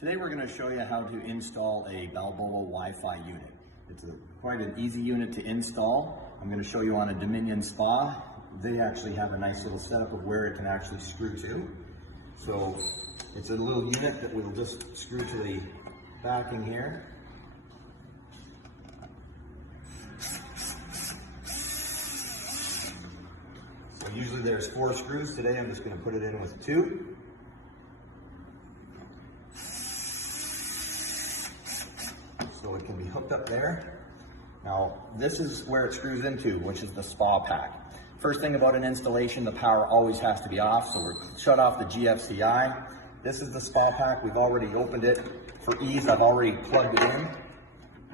Today we're going to show you how to install a Balboa Wi-Fi unit. It's quite an easy unit to install. I'm going to show you on a Dominion spa. They actually have a nice little setup of where it can actually screw to. So it's a little unit that we'll just screw to the backing here. So usually there's 4 screws. Today I'm just going to put it in with 2. So it can be hooked up there. Now this is where it screws into, which is the spa pack. First thing about an installation, the power always has to be off, so we're shut off the GFCI. This is the spa pack. We've already opened it. For ease, I've already plugged it in,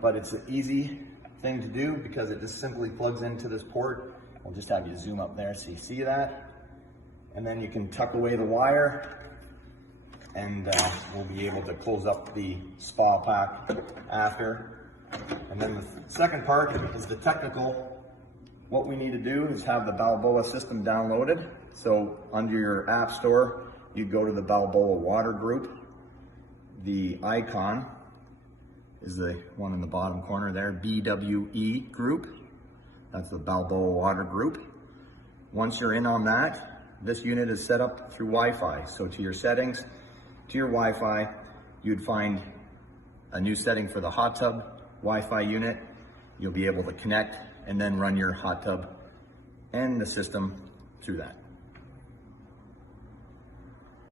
but it's an easy thing to do because it just simply plugs into this port. I'll just have you zoom up there so you see that. And then you can tuck away the wire and we'll be able to close up the spa pack after. And then the second part is the technical. What we need to do is have the Balboa system downloaded. So under your app store, you go to the Balboa water group. The icon is the one in the bottom corner there, BWE group. That's the Balboa water group. Once you're in on that, this unit is set up through Wi-Fi. So to your settings, to your Wi-Fi, you'd find a new setting for the hot tub Wi-Fi unit. You'll be able to connect and then run your hot tub and the system through that.